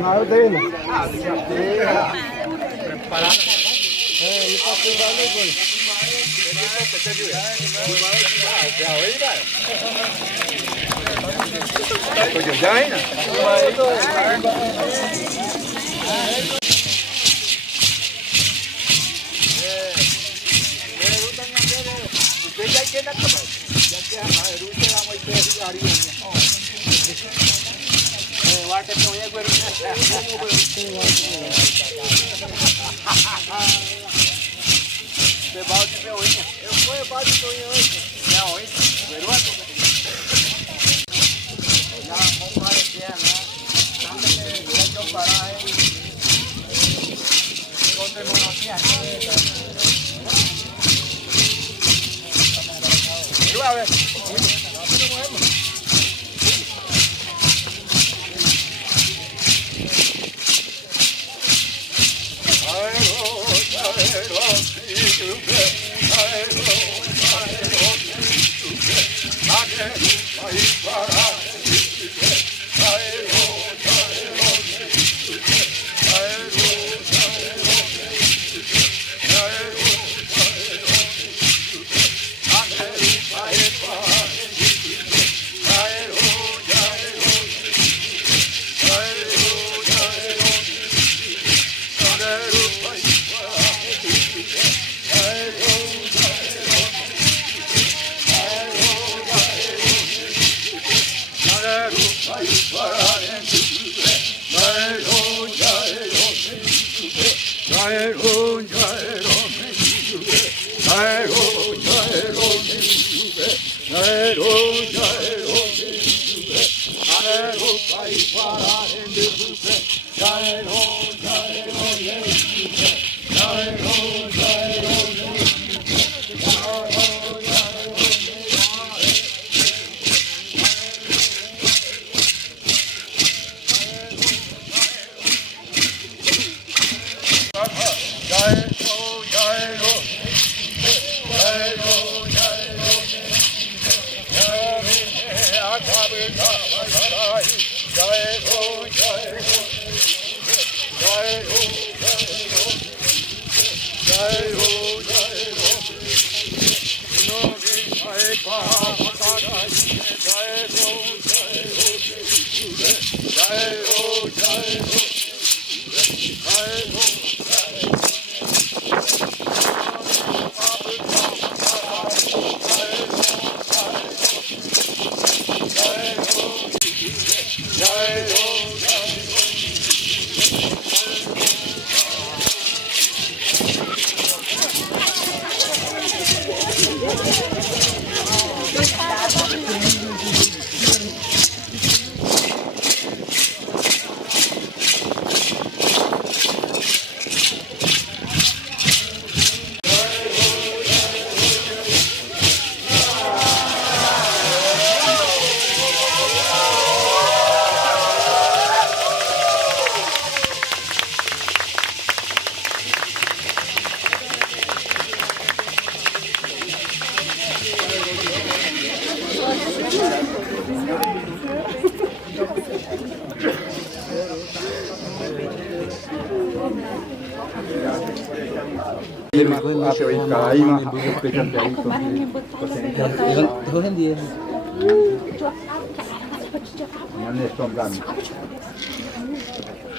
Não, eu dei, né? Preparado. É, ele passou igual levou. Já ainda? Ai,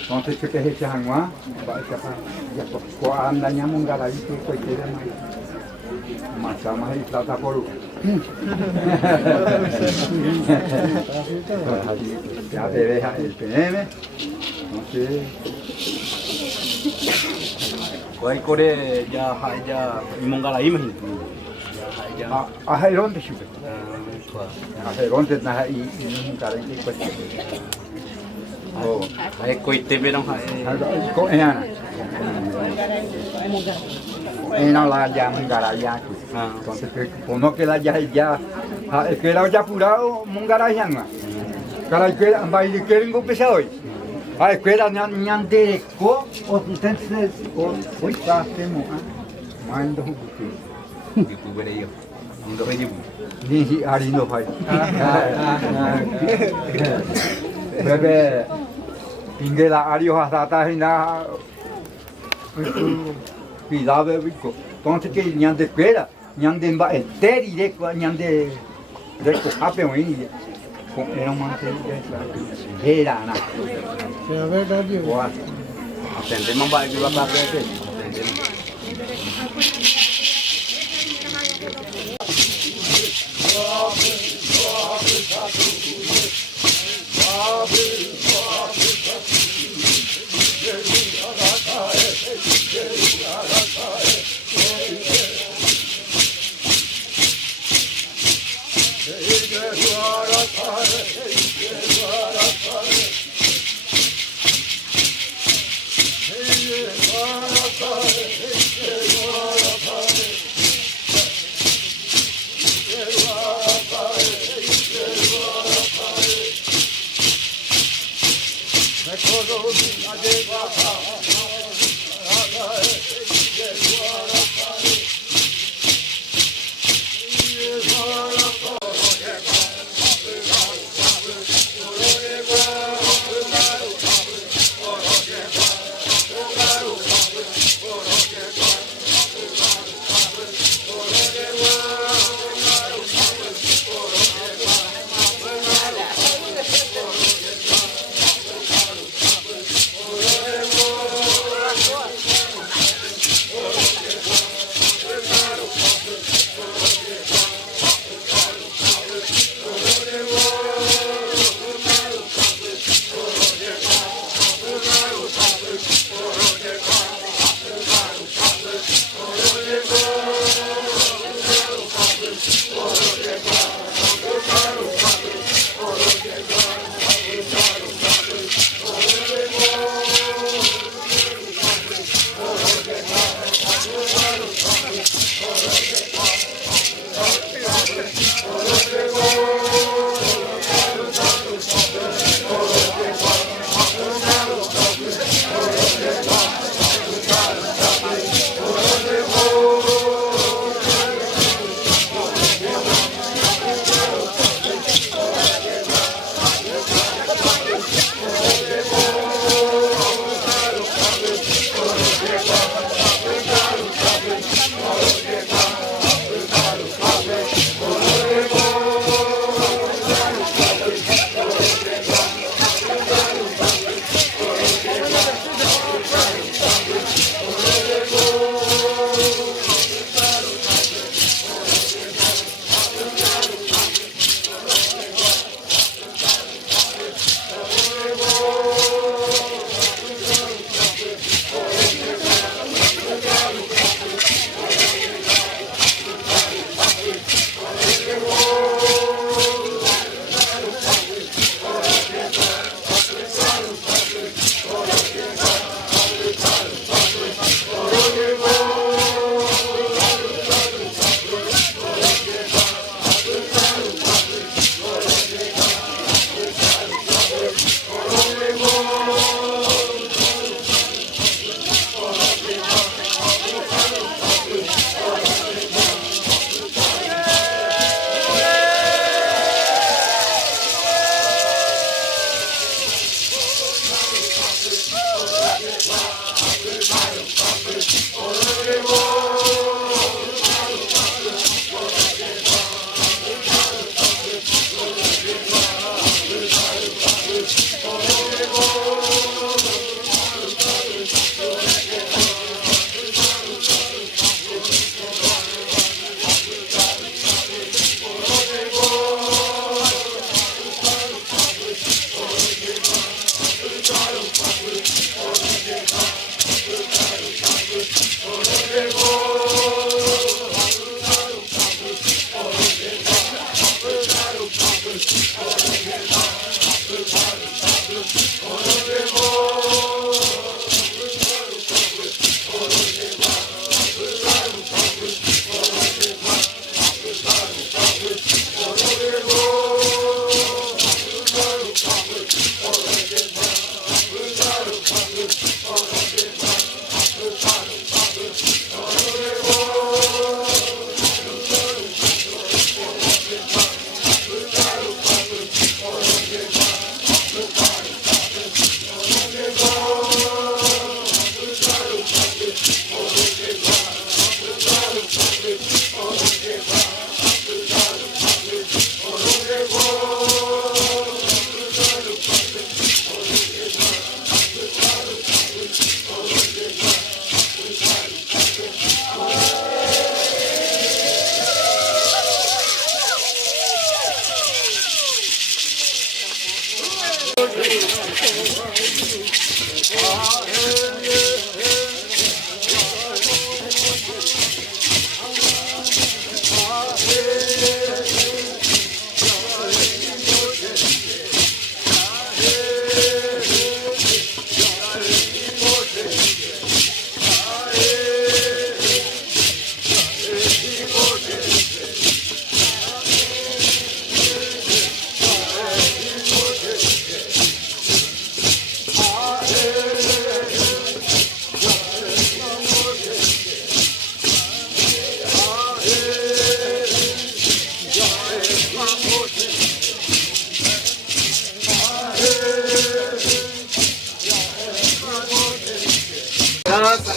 Entonces que te eches agua, ya por anda nyamung garai tu koi kira macam mahal tata koru. Ya bebe el PM, no sé. Koi kore ya imong garai mah. Ahai ron de shuka. Ahai ron de na imong garai ki koi. Oh, hai koi te be dong hai. Ko ena. Ena la ya mungaraya. Entonces como que la ya que la ya purado mungaraya nga. Kala que ambai de que ngo pesa hoy. Ai que la nyan de ko o entonces o está temo. Mando Gitu bere yo. Ndo be dibu. ni ari no hai. Bebe Pingela ario hasata hina pidave bico. Entonces que ñan de espera, ñan de emba eteri de ñan de hape oini. Con era un mantel de era na. É verdade. Boa. Atende mong ba iba pa pete.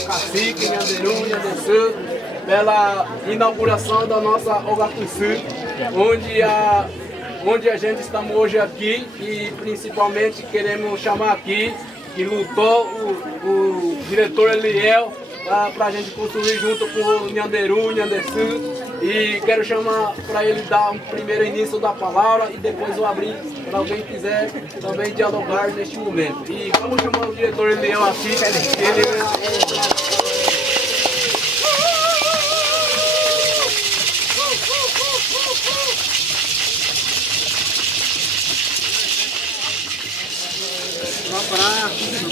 Cacique, Nhanderu, Nhandeçu, pela inauguração da nossa Ogacuçu, onde a gente estamos hoje aqui e principalmente queremos chamar aqui que lutou o diretor Eliel para a gente construir junto com o Nhanderu, Nhandeçu, e quero chamar para ele dar um primeiro início da palavra e depois eu abrir para alguém quiser também dialogar neste momento. E vamos chamar o diretor Eliel aqui,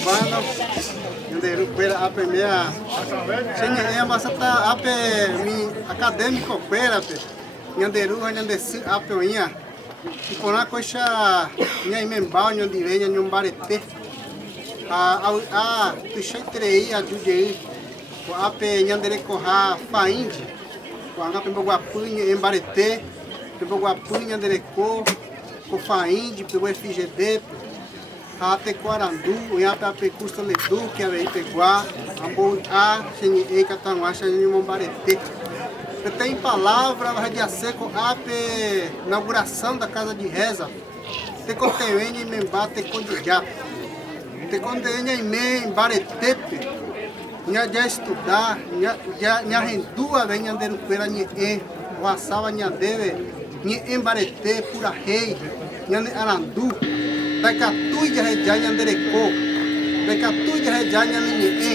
urbano Nhanderu kwera ape mea senye ea masata ape mi acadêmico kwera pe Nhanderu Nhandeçu ape oinha ikona koisha nya imembao nyondirenya nyombarete a tushaitrei a jujei ko ape Nhandere koha faindi ko anga pe boguapunha embarete pe boguapunha Nhandere ko faindi pe FGD Ate Quarandu, o Iape Apecurso Ledu, que é aí Peguá, Ambo A, Xeni Catanuá, Xeni Mombarete. Eu tenho palavra, Radia Seco, Ape, inauguração da casa de reza. Te conteúdo em Membá, te condijá. Te conteúdo em Membaretepe. Já estudar, já rendua, vem Nhanderu Queira, Nhe, Wassava, Nhandeve, Nhe Embarete, Pura Rei, Nhande Arandu. Daicatu de Rejá Nhanderecô, Daicatu de Rejá Nhanderecô,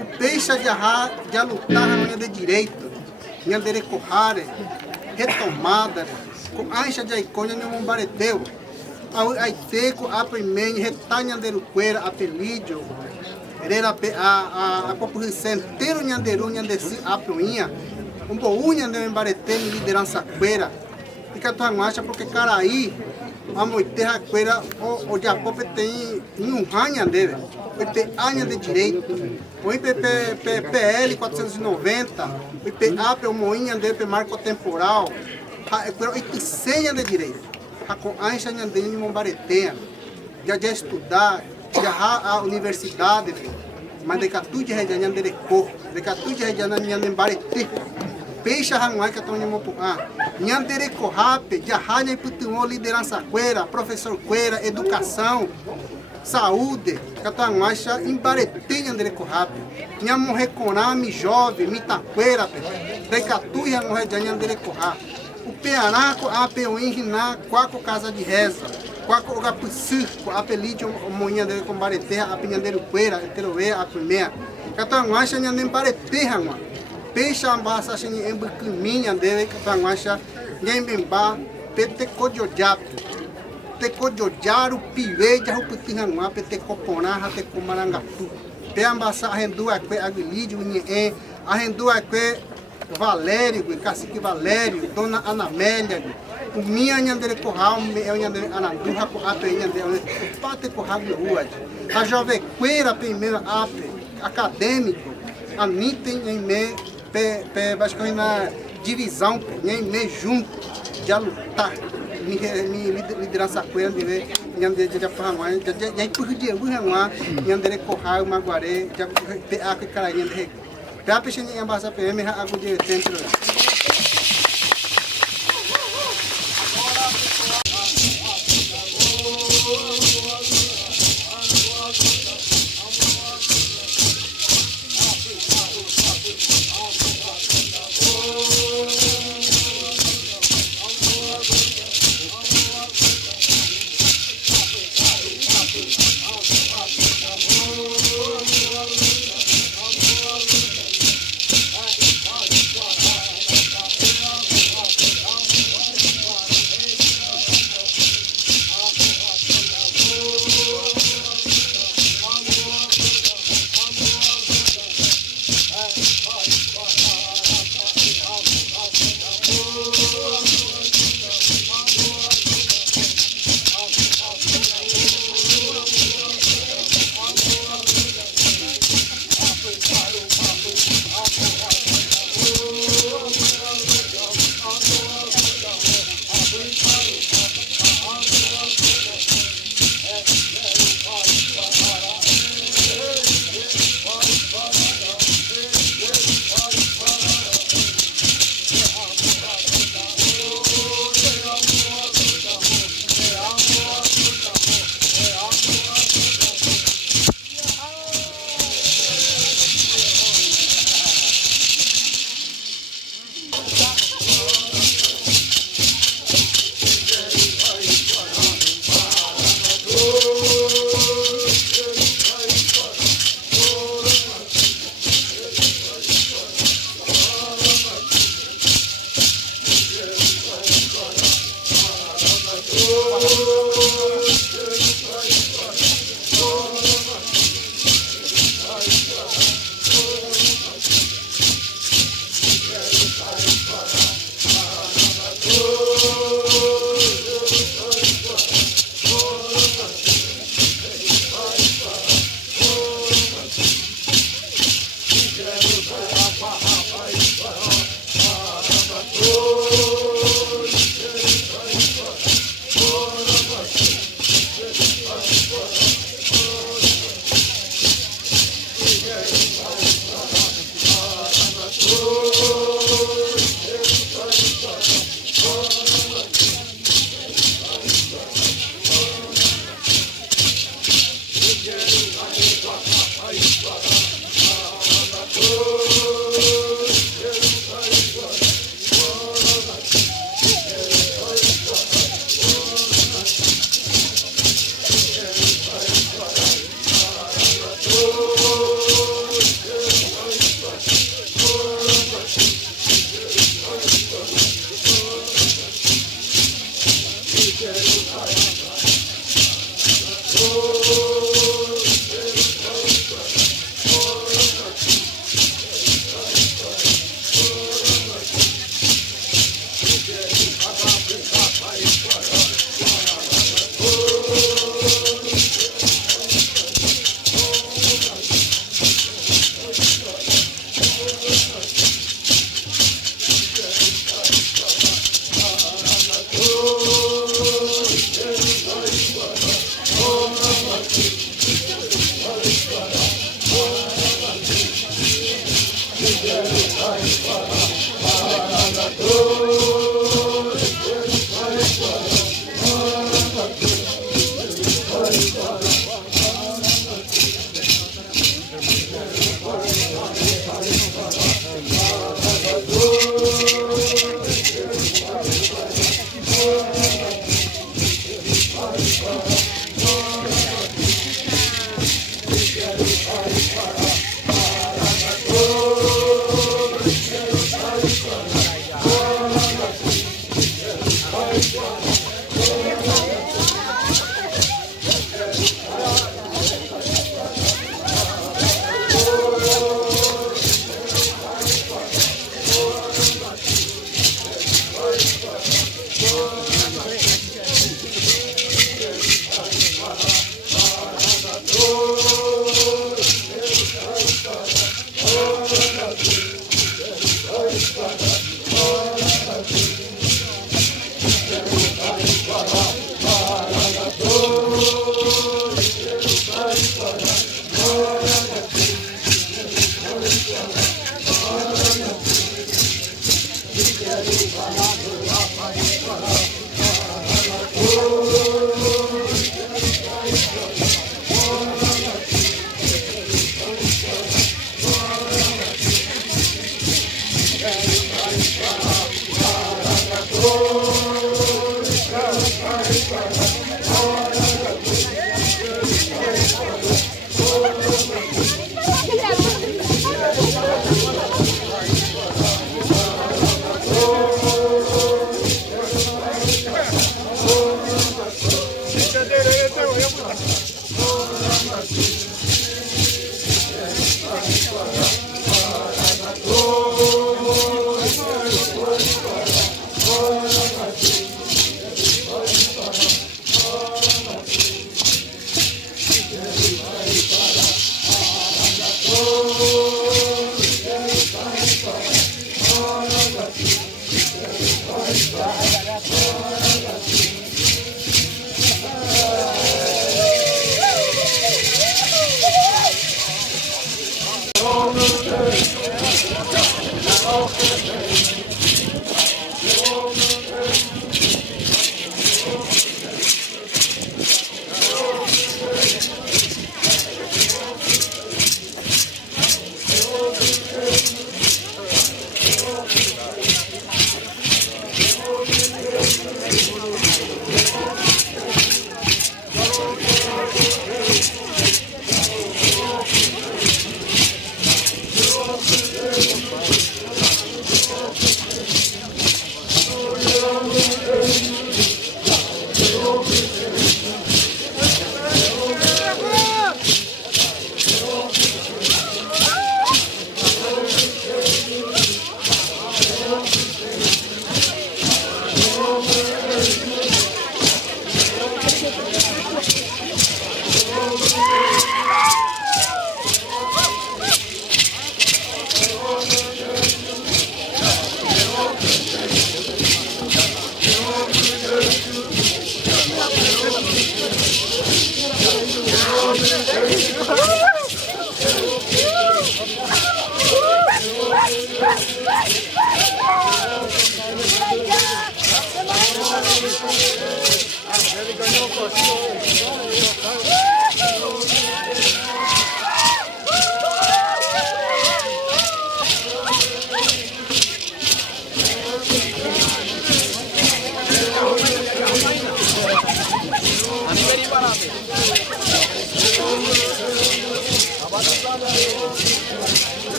o peixe de lutar na unha de direito, Nhanderecorrare, retomada, com ancha de Aiconha Nhombareteu, Aiteco, Apemen, Retá Nhanderuqueira, Apelídio, a população inteira Nhanderu, Nhandeçu, Apuinha, um boú Nhanderuqueira, liderança queira, e que a tua marcha porque Caraí, a moiterra queira o Jacope tem um ranha dele, o IPA de direito, o IPPL 490, o IPA o moinha dele marco temporal, o IPCenha de direito, a com ancha de Mombaretea, já estudar, já a universidade, mas de catu de região de Recô, de catu de região de Mombarete. Peixe ranguai que estão em Mopuá, Nhandere Corrape, Jarranya Iputuô, liderança queira, professor queira, educação, saúde, Catanuacha, Imbarete, Nhandere Corrape, Nhamu Reconami, jovem, Mitaqueira, Decatu e Ranguai de Nhandere Corrape, o Pearaco, a Peuim, Riná, Quaco Casa de Reza, Quaco Ogapuçu, a Pelídio, Moinha de Combarete, a Pinhandeiro Queira, Teroê, a Primeira, Catanuacha, Nhandere Barete, Ranguai. Peixe ambassa em embucaminha dele que tanguacha ngembemba pete cojojapo te cojojaru pive já o putinhanguá pete coporá te comarangatu pe ambassa rendu aqui aguilídio nie rendu aqui Valério cacique Valério dona Anamélia o minha Nhandere Corral eu Nhandere Anandurra com a peinha dele pate corral de rua a jovem queira primeiro ape acadêmico anitem em me acho que na divisão, nem me junto, de lutar, me liderança com ele, de ver, já falar, já por dia, Nhandere Corral, Maguaré, já PA que carainha de Rapishin yang bahasa PM aku je centro.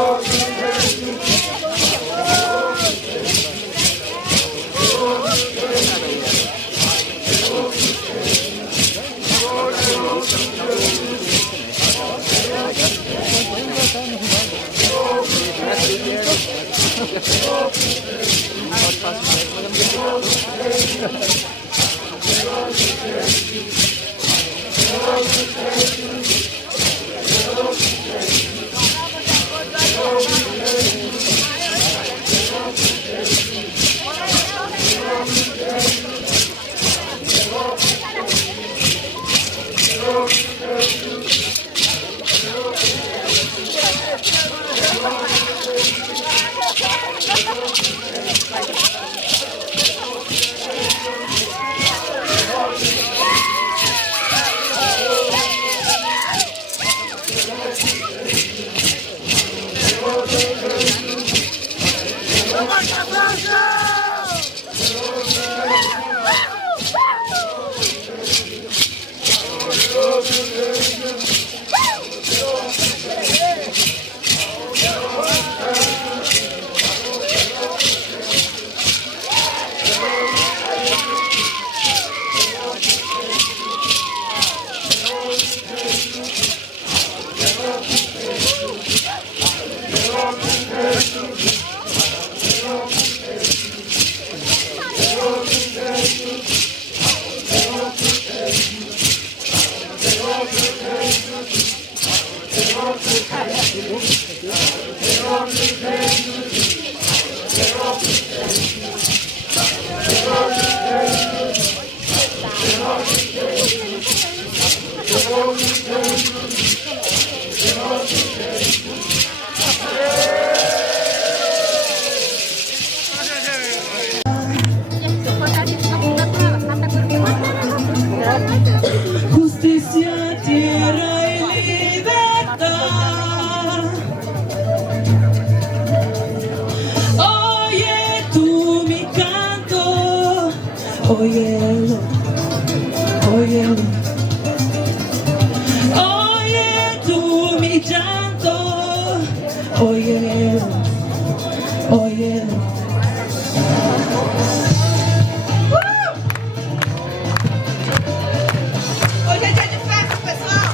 Oh, Justicia, tierra y libertad. Oye tú mi canto, óyelo, óyelo. Oye tú mi llanto, óyelo, óyelo. Hoje é dia de festa, pessoal!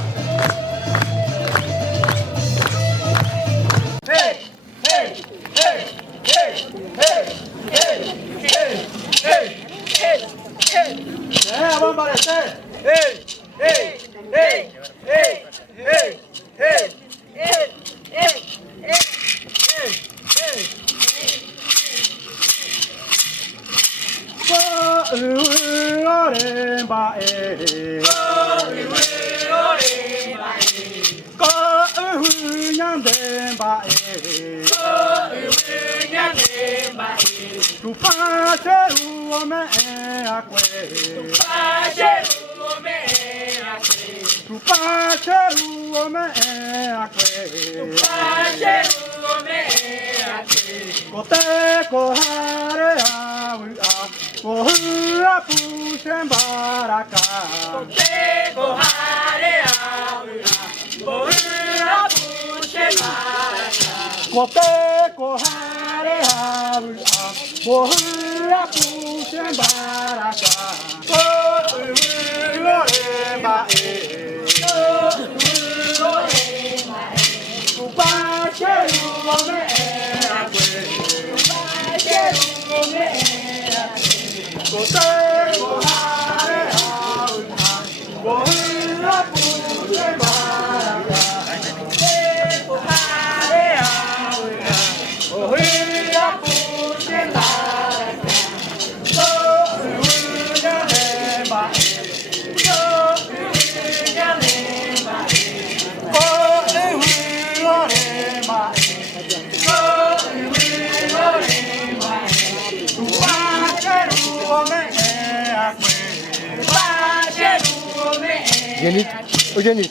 Vamos aparecer! Ei, ei, ei, ei, ei, ei, Tu pacheru ome akwe. Tu pacheru ome akwe. Kote kohare awu a. Kohura pushen baraka. Kote kohare awu a. Kohura pushen baraka. Jenny, oh Jenny.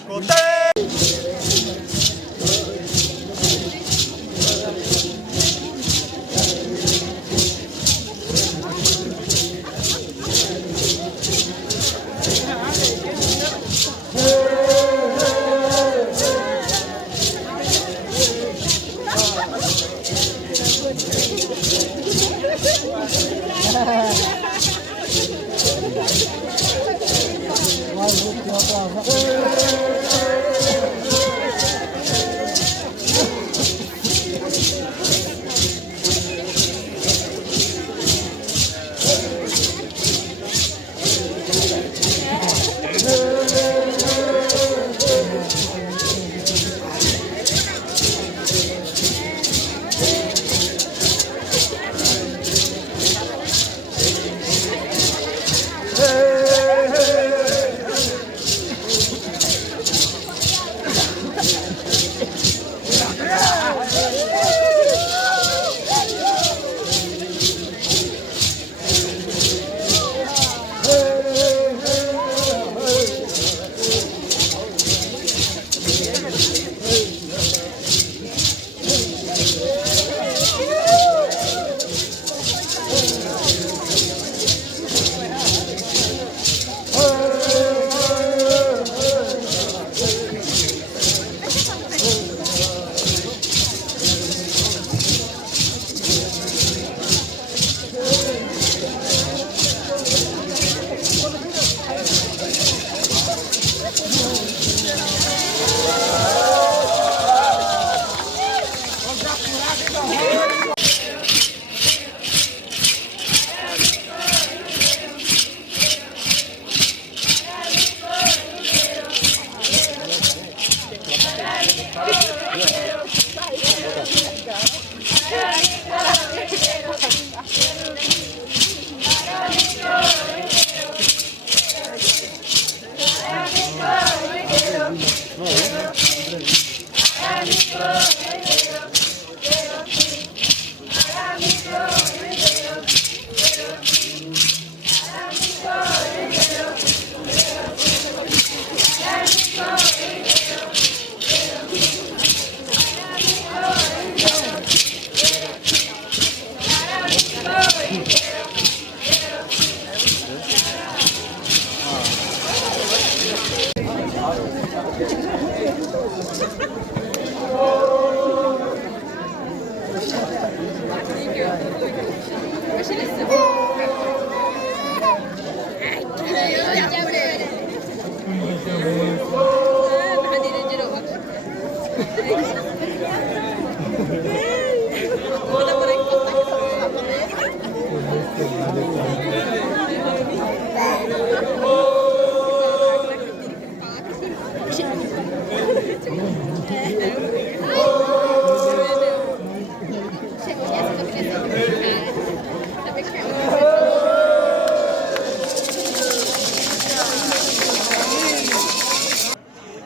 Cara.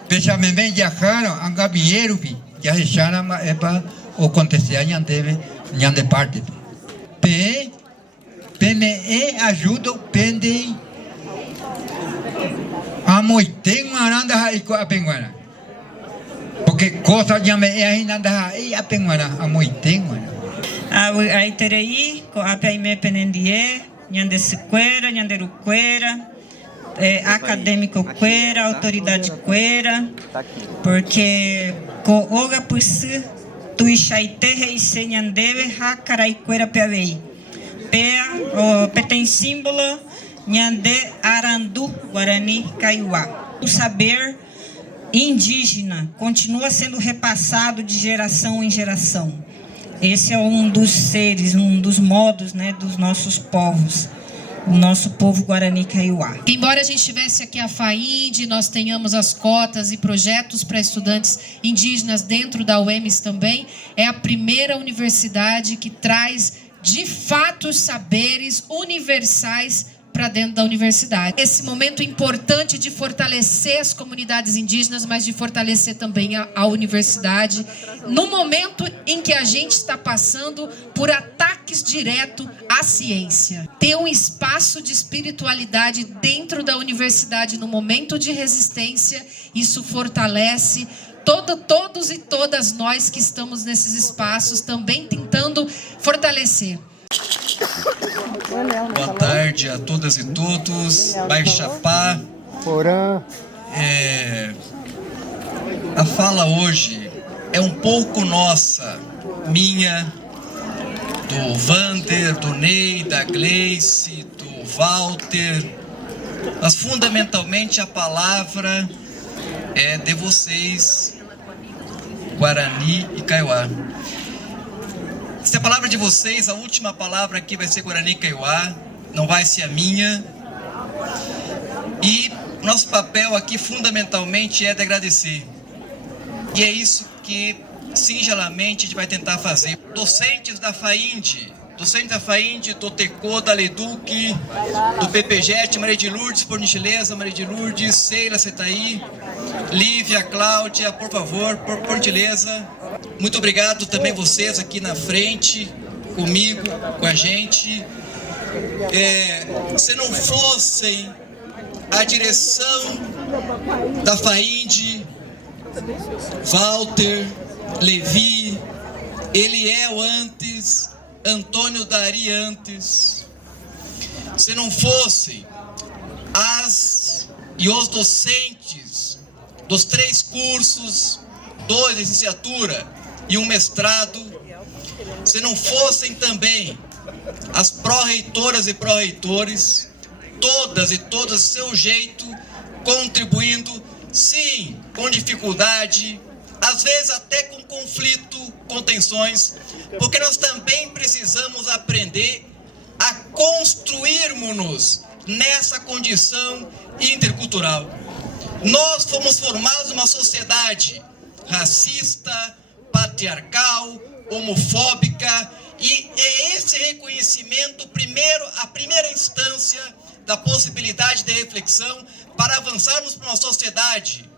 Pessoalmente viajaram a Gabriel, que a recharam para acontecer em ande parte. PME ajuda pende a moiten aranda haiko a penguana. Porque coisa de me ainda a penguana a moiten. A iterei ko a PME penendie, nyande sequeira, nyande ruqueira. Acadêmico queira, autoridade queira, porque com oga por si tu ishaite reise nyandeve hakarai queira peavei. Tem símbolo nyande arandu guarani kaiowá. O saber indígena continua sendo repassado de geração em geração. Esse é um dos seres, um dos modos, né, dos nossos povos. O nosso povo Guarani Kaiowá. Embora a gente tivesse aqui a FAIND, nós tenhamos as cotas e projetos para estudantes indígenas dentro da UEMS também, é a primeira universidade que traz, de fato, saberes universais para dentro da universidade. Esse momento importante de fortalecer as comunidades indígenas, mas de fortalecer também a universidade, no momento em que a gente está passando por ataques diretos à ciência. Ter um espaço de espiritualidade dentro da universidade no momento de resistência, isso fortalece todos e todas nós que estamos nesses espaços, também tentando fortalecer. Boa tarde a todas e todos. Baixapá. A fala hoje é um pouco nossa, minha, do Vander, do Ney, da Gleice, do Walter, mas fundamentalmente a palavra é de vocês, Guarani e Kaiowá. Se a palavra de vocês, a última palavra aqui vai ser Guarani Kaiowá, não vai ser a minha. E nosso papel aqui fundamentalmente é de agradecer. E é isso que singelamente a gente vai tentar fazer. Docentes da FAIND, do TECO, da LEDUC, do PPJET, Maria de Lourdes, por gentileza, Maria de Lourdes, Seila, você tá aí, Lívia, Cláudia, por favor, por gentileza. Muito obrigado também vocês aqui na frente, comigo, com a gente. Se não fossem a direção da FAIND, Walter, Levi, Eliel antes, Antônio Dari antes, se não fossem as e os docentes dos 3 cursos, 2 de licenciatura e um mestrado, se não fossem também as pró-reitoras e pró-reitores, todas e todas seu jeito, contribuindo, sim, com dificuldade, às vezes até com conflito, com tensões, porque nós também precisamos aprender a construirmos-nos nessa condição intercultural. Nós fomos formados numa sociedade racista, patriarcal, homofóbica, e é esse reconhecimento a primeira instância da possibilidade de reflexão para avançarmos para uma sociedade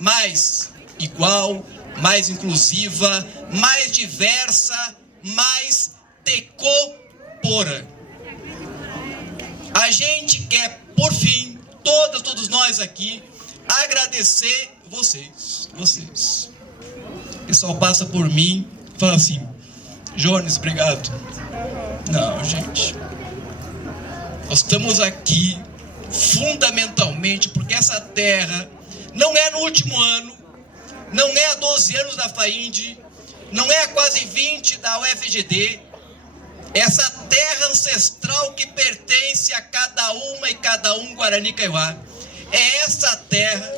mais igual, mais inclusiva, mais diversa, mais tecopora. A gente quer, por fim, todos nós aqui, agradecer vocês. O pessoal passa por mim e fala assim: Jones, obrigado. Não, gente. Nós estamos aqui fundamentalmente porque essa terra não é no último ano, não é há 12 anos da FAIND, não é há quase 20 da UFGD, essa terra ancestral que pertence a cada uma e cada um Guarani Kaiowá. É essa terra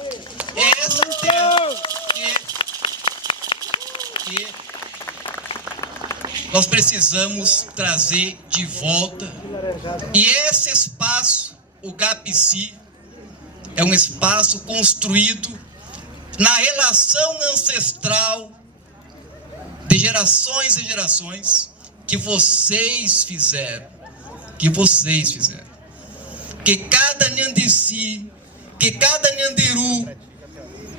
que nós precisamos trazer de volta. E esse espaço, o GAPC, é um espaço construído na relação ancestral de gerações e gerações que vocês fizeram. Que cada Nhandeci, que cada Nhanderu,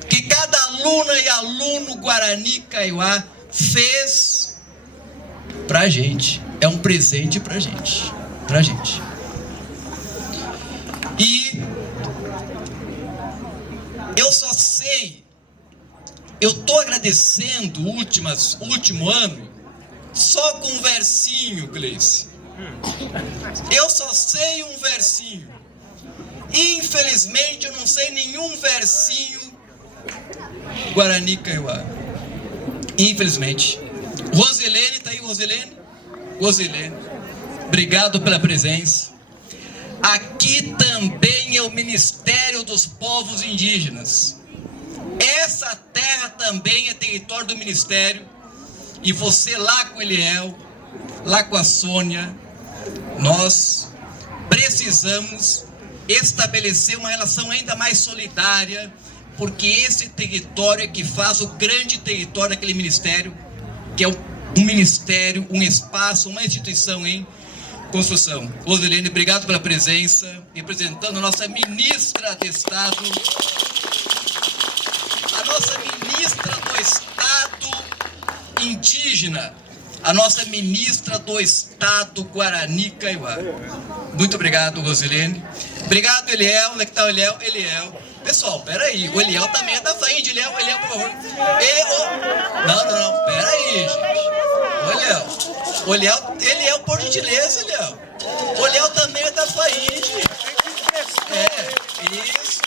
que cada aluna e aluno Guarani Kaiowá fez pra gente. É um presente pra gente. E eu só sei, eu tô agradecendo o último ano só com um versinho, Gleice. Eu só sei um versinho. Infelizmente eu não sei nenhum versinho Guarani Kaiowá. Infelizmente. Rosilene, tá aí, Rosilene? Rosilene, obrigado pela presença. Aqui também é o Ministério dos Povos Indígenas. Essa terra também é território do Ministério. E você lá com o Eliel, lá com a Sônia, nós precisamos estabelecer uma relação ainda mais solidária, porque esse território é que faz o grande território daquele ministério, que é um ministério, um espaço, uma instituição em construção. Rosilene, obrigado pela presença, representando a nossa ministra de Estado, a nossa ministra do Estado indígena, a nossa ministra do Estado Guarani Kaiowá. Muito obrigado, Rosilene. Obrigado, Eliel. Onde é que está o Eliel? Eliel. Pessoal, peraí. O Eliel também é da FAIND. Eliel, por favor. Não. Peraí, gente. O Eliel, por gentileza, Eliel. O Eliel também é da FAIND. Isso.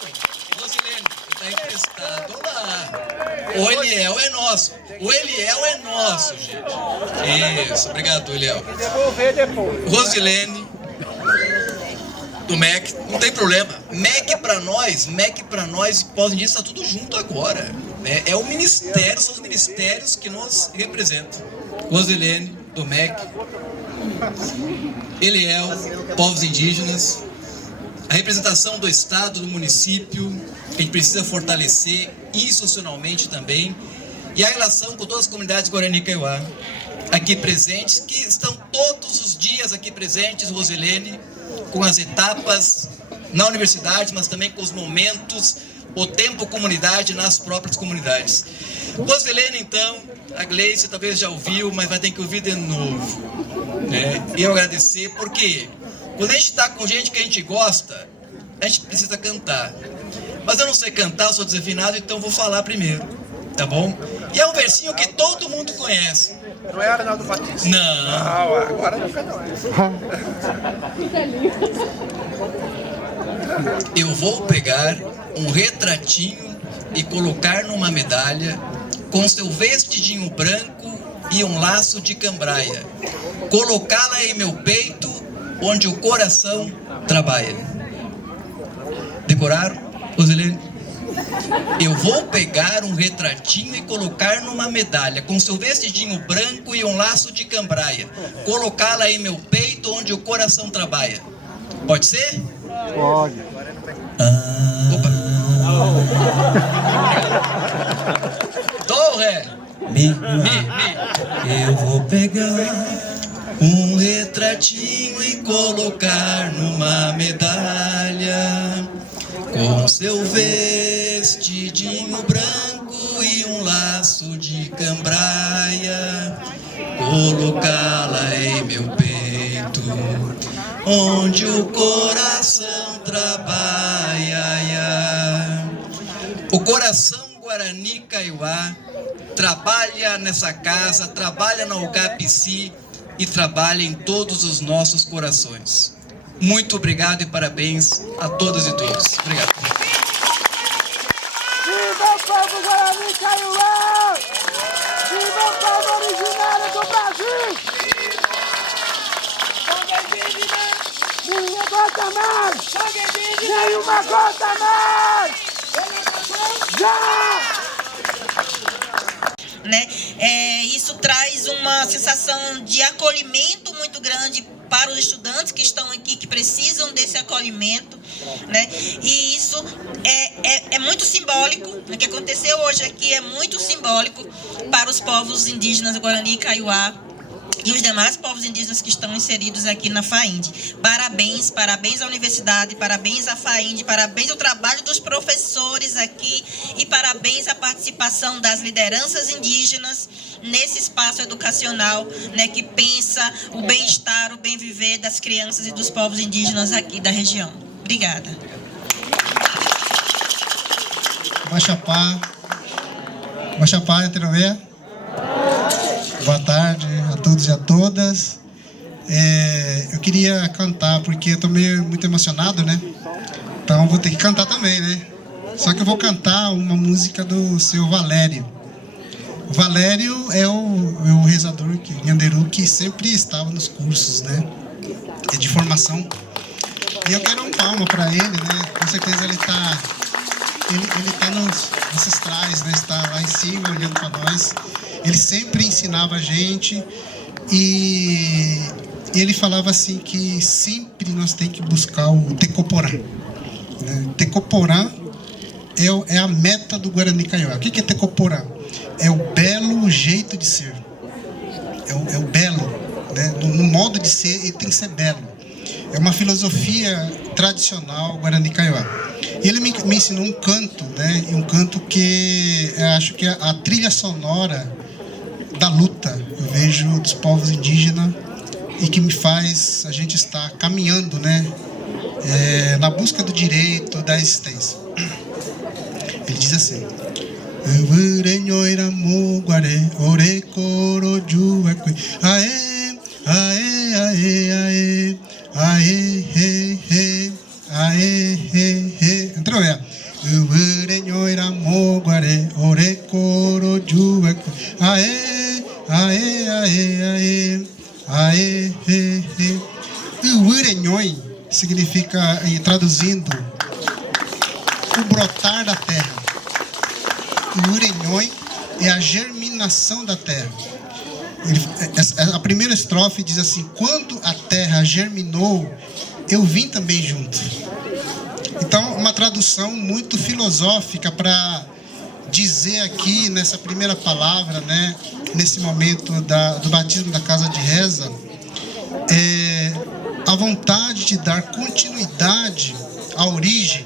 Rosilene, está emprestado lá. O Eliel é nosso. Gente. Isso, obrigado, Eliel. Rosilene, do MEC, não tem problema. MEC para nós, pós-indígena, está tudo junto agora. É o ministério, são os ministérios que nos representam. Rosilene, do MEC, Eliel, povos indígenas, a representação do Estado, do município, que a gente precisa fortalecer institucionalmente também, e a relação com todas as comunidades Guarani Kaiowá, aqui presentes, que estão todos os dias aqui presentes, Rosilene, com as etapas na universidade, mas também com os momentos, o tempo comunidade nas próprias comunidades. Rosilene, então, a Gleice talvez já ouviu, mas vai ter que ouvir de novo, né? E eu agradecer, porque quando a gente está com gente que a gente gosta, a gente precisa cantar. Mas eu não sei cantar, eu sou desafinado, então vou falar primeiro, tá bom? E é um versinho que todo mundo conhece. Não é Arnaldo Batista? Não. Agora não é. Eu vou pegar um retratinho e colocar numa medalha com seu vestidinho branco e um laço de cambraia. Colocá-la em meu peito, onde o coração trabalha. Decoraram, Rosilene? Eu vou pegar um retratinho e colocar numa medalha, com seu vestidinho branco e um laço de cambraia. Colocá-la em meu peito, onde o coração trabalha. Pode ser? Pode. Opa. Dó, ré. Mi. Eu vou pegar um retratinho e colocar numa medalha, com seu vestidinho branco e um laço de cambraia, colocá-la em meu peito, onde o coração trabalha. O coração Guarani Kaiowá trabalha nessa casa, trabalha na UGAPC e trabalha em todos os nossos corações. Muito obrigado e parabéns a todas e todos. Obrigado. Viva o povo Guarani Kaiowá! Viva o povo originário do Brasil! gota mais! Nenhuma gota mais! Já! Né? Isso traz uma sensação de acolhimento muito grande para os estudantes que estão aqui, que precisam desse acolhimento, né? E isso é muito simbólico. O que aconteceu hoje aqui é muito simbólico para os povos indígenas Guarani e Kaiowá e os demais povos indígenas que estão inseridos aqui na FAIND. Parabéns, parabéns à universidade, parabéns à FAIND, parabéns ao trabalho dos professores aqui e parabéns à participação das lideranças indígenas nesse espaço educacional, né, que pensa o bem-estar, o bem-viver das crianças e dos povos indígenas aqui da região. Obrigada. Machapá, Anteroé. Boa tarde a todos e a todas. Eu queria cantar porque eu estou muito emocionado, né? Então vou ter que cantar também, né? Só que eu vou cantar uma música do seu Valério. O Valério é o rezador nhanderu que sempre estava nos cursos, né? De formação. E eu quero um palma para ele, né? Com certeza ele tá nos ancestrais, né? Está lá em cima olhando para nós. Ele sempre ensinava a gente e ele falava assim que sempre nós temos que buscar o Tecoporã. Né? Tecoporã é a meta do Guarani Kaiowá. O que é Tecoporã? É o belo jeito de ser. É o belo. Né? No modo de ser, ele tem que ser belo. É uma filosofia tradicional Guarani Kaiowá. E ele me ensinou um canto, né? Um canto que eu acho que é a trilha sonora da luta, eu vejo, dos povos indígenas e que me faz a gente estar caminhando, né? Na busca do direito, da existência. Ele diz assim: entrou, Urenhoi significa, traduzindo, o brotar da terra. Urenhoi é a germinação da terra. A primeira estrofe diz assim: quando a terra germinou, eu vim também junto. Então, uma tradução muito filosófica para dizer aqui nessa primeira palavra, né, nesse momento do batismo da casa de reza, a vontade de dar continuidade à origem,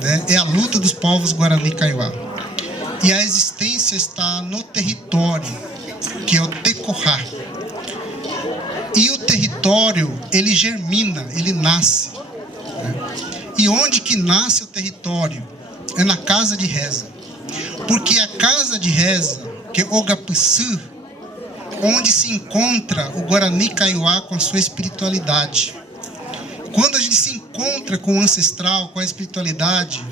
né, é a luta dos povos Guarani e Kaiowá. E a existência está no território, que é o Tecorá. E o território, ele germina, ele nasce. Né? E onde que nasce o território? É na casa de reza. Porque a casa de reza, que é Ogapuçu, onde se encontra o Guarani Kaiowá com a sua espiritualidade. Quando a gente se encontra com o ancestral, com a espiritualidade,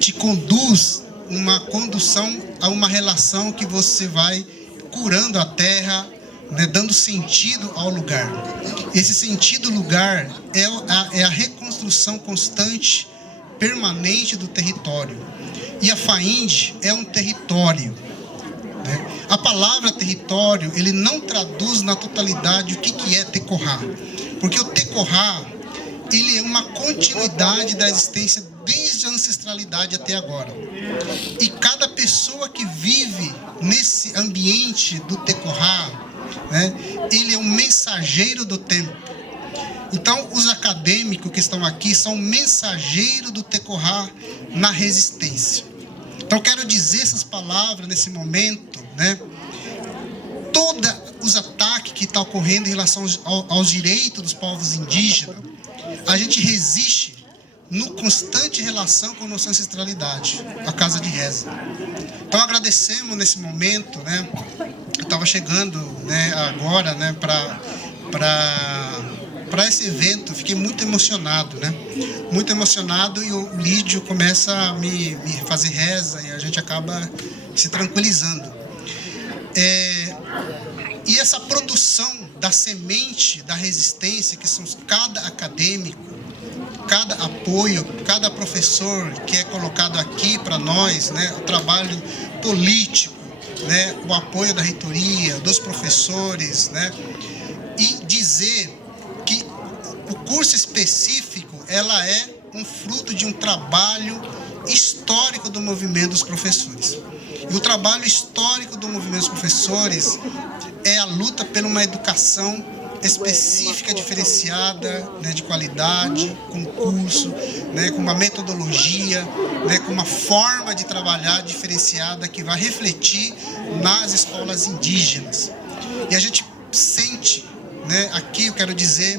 te conduz uma condução a uma relação que você vai curando a terra, né, dando sentido ao lugar. Esse sentido lugar é a reconstrução constante, permanente do território. E a FAIND é um território. Né? A palavra território, ele não traduz na totalidade o que é Tecorá. Porque o Tecorá, ele é uma continuidade da existência desde a ancestralidade até agora. E cada pessoa que vive nesse ambiente do Tecorá, né, ele é um mensageiro do tempo. Então, os acadêmicos que estão aqui são mensageiros do Tecorá na resistência. Então, eu quero dizer essas palavras nesse momento, né? Todos os ataques que estão ocorrendo em relação aos direitos dos povos indígenas, a gente resiste no constante relação com a nossa ancestralidade, a casa de reza. Então, agradecemos nesse momento, né? Eu estava chegando, né, agora, né, para esse evento, fiquei muito emocionado, né? Muito emocionado, e o Lídio começa a me fazer reza e a gente acaba se tranquilizando. E essa produção da semente da resistência, que são cada acadêmico, cada apoio, cada professor que é colocado aqui para nós, né, o trabalho político, né, o apoio da reitoria, dos professores, né, e dizer que o curso específico, ela é um fruto de um trabalho histórico do movimento dos professores. E o trabalho histórico do movimento dos professores é a luta por uma educação específica, diferenciada, né, de qualidade, com curso, né, com uma metodologia, né, com uma forma de trabalhar diferenciada que vai refletir nas escolas indígenas. E a gente sente, né, aqui eu quero dizer,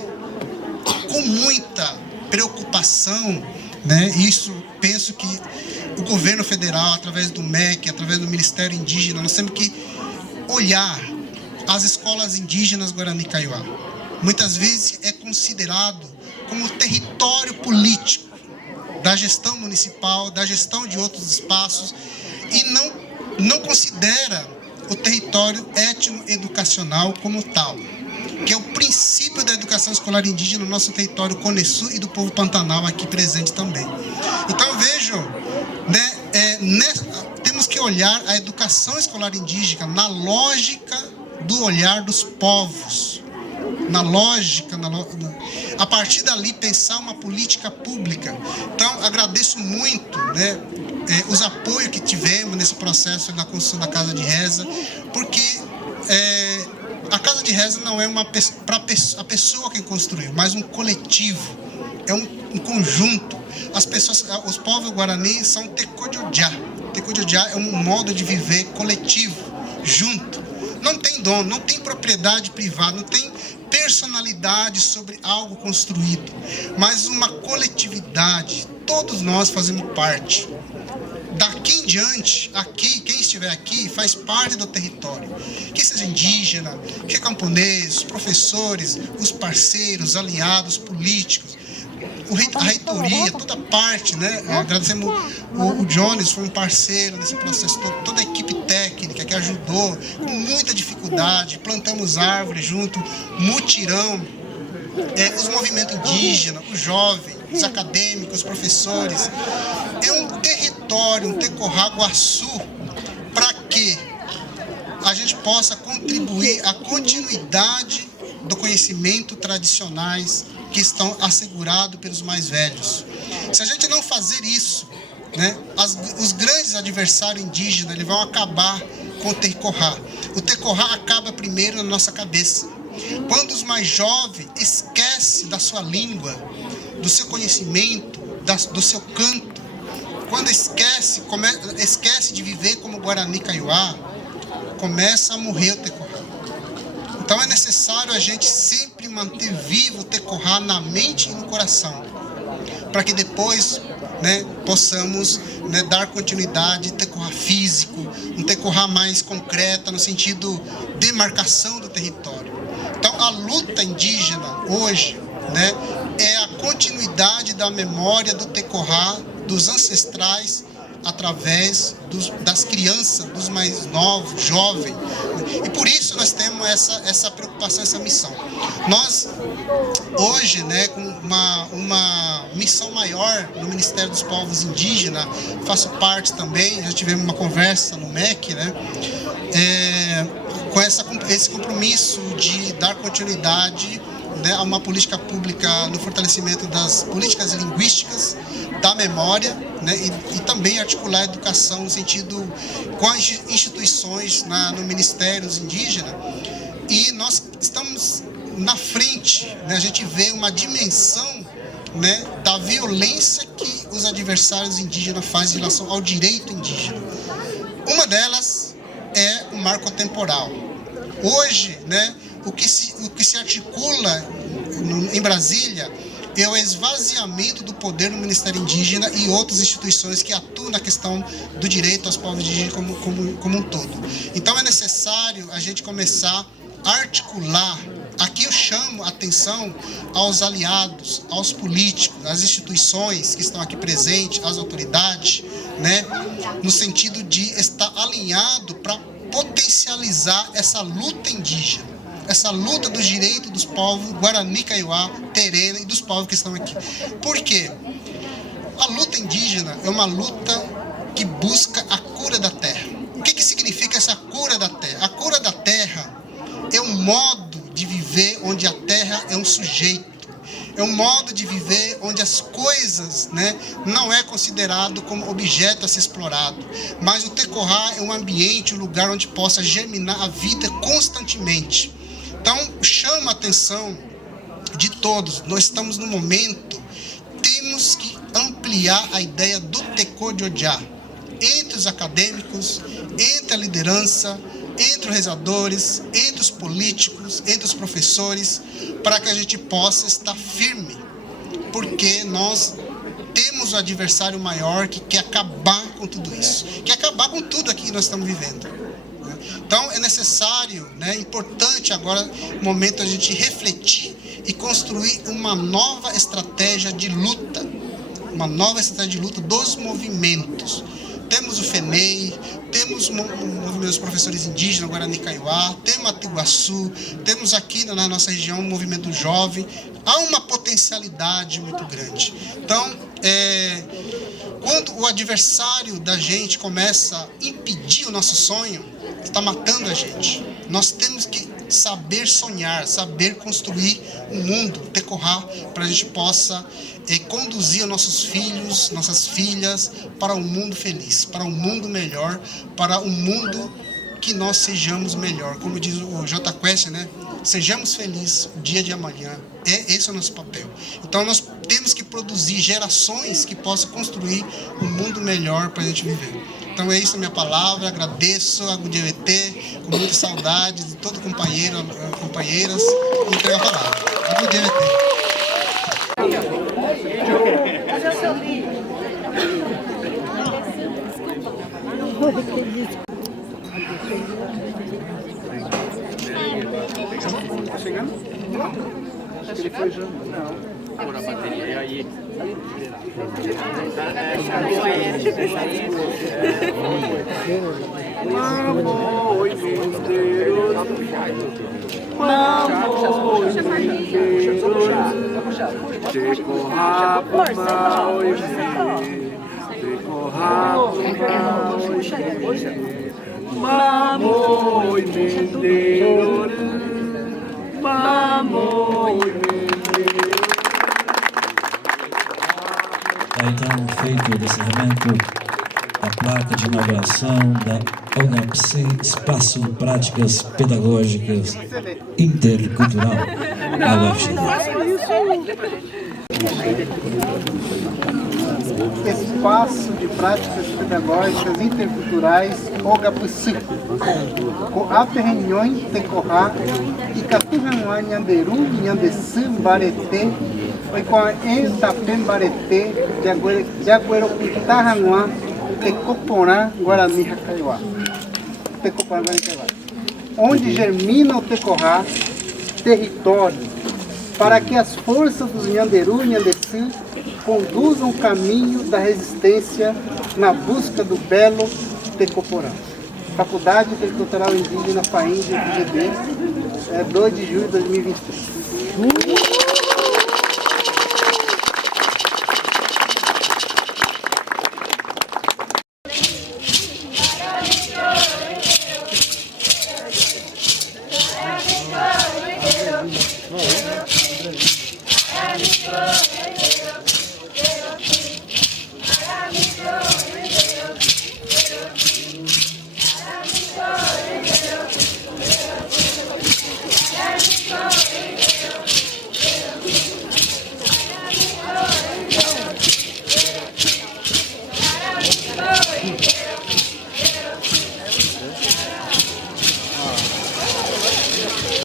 com muita preocupação, né, isso penso que o governo federal, através do MEC, através do Ministério Indígena, nós temos que olhar as escolas indígenas Guarani Kaiowá. Muitas vezes é considerado como território político da gestão municipal, da gestão de outros espaços, e não considera o território étnico-educacional como tal, que é o princípio da educação escolar indígena no nosso território Conesu e do povo Pantanal aqui presente também. Então vejam, né, temos que olhar a educação escolar indígena na lógica do olhar dos povos, na lógica, a partir dali pensar uma política pública. Então agradeço muito, né, os apoios que tivemos nesse processo da construção da Casa de Reza, porque a Casa de Reza não é para a pessoa que construiu, mas um coletivo, é um conjunto. As pessoas, os povos guarani são Tekodiodjá. Tekodiodjá é um modo de viver coletivo, junto. Não tem dono, não tem propriedade privada, não tem personalidade sobre algo construído, mas uma coletividade. Todos nós fazemos parte. Daqui em diante, aqui, quem estiver aqui faz parte do território. Que seja indígena, que é camponês, os professores, os parceiros, aliados, políticos, a reitoria, toda parte, né? Agradecemos o Jones, foi um parceiro nesse processo todo, toda a equipe técnica que ajudou, com muita dificuldade, plantamos árvores junto, mutirão, os movimentos indígenas, os jovens, os acadêmicos, os professores. É um território, um Tecorrá Guaçu, para que a gente possa contribuir à continuidade do conhecimento tradicionais que estão assegurados pelos mais velhos. Se a gente não fazer isso, né, os grandes adversários indígenas eles vão acabar com o Tecorrá. O Tecorrá acaba primeiro na nossa cabeça. Quando os mais jovens esquecem da sua língua, do seu conhecimento, do seu canto, quando esquece de viver como Guarani Kaiowá, começa a morrer o Tecorrá. Então é necessário a gente sempre manter vivo o Tecorrá na mente e no coração, para que depois, né, possamos, né, dar continuidade, Tecorrá físico, um Tecorrá mais concreta no sentido de demarcação do território. Então a luta indígena hoje, né, é a continuidade da memória do Tecorrá, dos ancestrais, através das crianças, dos mais novos, jovens. E por isso nós temos essa preocupação, essa missão. Nós, hoje, né, com uma missão maior no Ministério dos Povos Indígenas, faço parte também, já tivemos uma conversa no MEC, né, com esse compromisso de dar continuidade, né, a uma política pública no fortalecimento das políticas linguísticas, da memória, né, e também articular a educação no sentido com as instituições no Ministério Indígena. E nós estamos na frente, né, a gente vê uma dimensão, né, da violência que os adversários indígenas fazem em relação ao direito indígena. Uma delas é o marco temporal. Hoje, né, o que se articula em Brasília é o esvaziamento do poder no Ministério Indígena e outras instituições que atuam na questão do direito aos povos indígenas como um todo. Então é necessário a gente começar a articular. Aqui eu chamo a atenção aos aliados, aos políticos, às instituições que estão aqui presentes, às autoridades, né, no sentido de estar alinhado para potencializar essa luta indígena. essa luta dos direitos dos povos Guarani, Kaiowá, Terena e dos povos que estão aqui. Por quê? A luta indígena é uma luta que busca a cura da terra. O que significa essa cura da terra? A cura da terra é um modo de viver onde a terra é um sujeito. É um modo de viver onde as coisas, né, não é considerado como objeto a ser explorado. Mas o Tecorá é um ambiente, um lugar onde possa germinar a vida constantemente. Então, chama a atenção de todos. Nós estamos no momento, temos que ampliar a ideia do Tecô de Odiá entre os acadêmicos, entre a liderança, entre os rezadores, entre os políticos, entre os professores, para que a gente possa estar firme, porque nós temos o adversário maior que quer acabar com tudo isso, quer acabar com tudo aqui que nós estamos vivendo. Então é necessário, é importante agora, no momento, a gente refletir e construir uma nova estratégia de luta, dos movimentos. Temos o FENEI, temos o movimento dos professores indígenas, Guarani Kaiowá, temos a Tiguaçu, temos aqui na nossa região o movimento jovem. Há uma potencialidade muito grande. Então, quando o adversário da gente começa a impedir o nosso sonho, está matando a gente. Nós temos que saber sonhar, saber construir um mundo, Tecorá, para a gente possa conduzir os nossos filhos, nossas filhas para um mundo feliz, para um mundo melhor, para um mundo que nós sejamos melhor. Como diz o J Quest, sejamos felizes o dia de amanhã. Esse é o nosso papel. Então nós temos que produzir gerações que possam construir um mundo melhor para a gente viver. Então é isso a minha palavra, agradeço a Gudievetê, com muita saudade de todo companheiro, companheiras, e entrego a palavra. A Gudievetê. Tá chegando? Ele foi junto. Não. Por a bateria. E aí? Então, feito o encerramento, a placa de inauguração da ONAPSI, Espaço Práticas Pedagógicas Intercultural, na UFG. Espaço de Práticas Pedagógicas Interculturais, OGAPSI, com aperrenhões Tecorá, e Caturanhuá, Nhanderu, Nhandessi, Bareté, foi com a Entapem Bareté, Jagueroquitaranhuá, Tecoporã, Guarani Kaiowá. Tecoporã, Guarani Kaiowá. Onde germina o Tecorá, território, para que as forças dos Nhanderu e Nhandessi conduzam o caminho da resistência na busca do belo Tecoporã. Faculdade Intercultural Indígena FAIND, FGD, 2 de julho de 2023.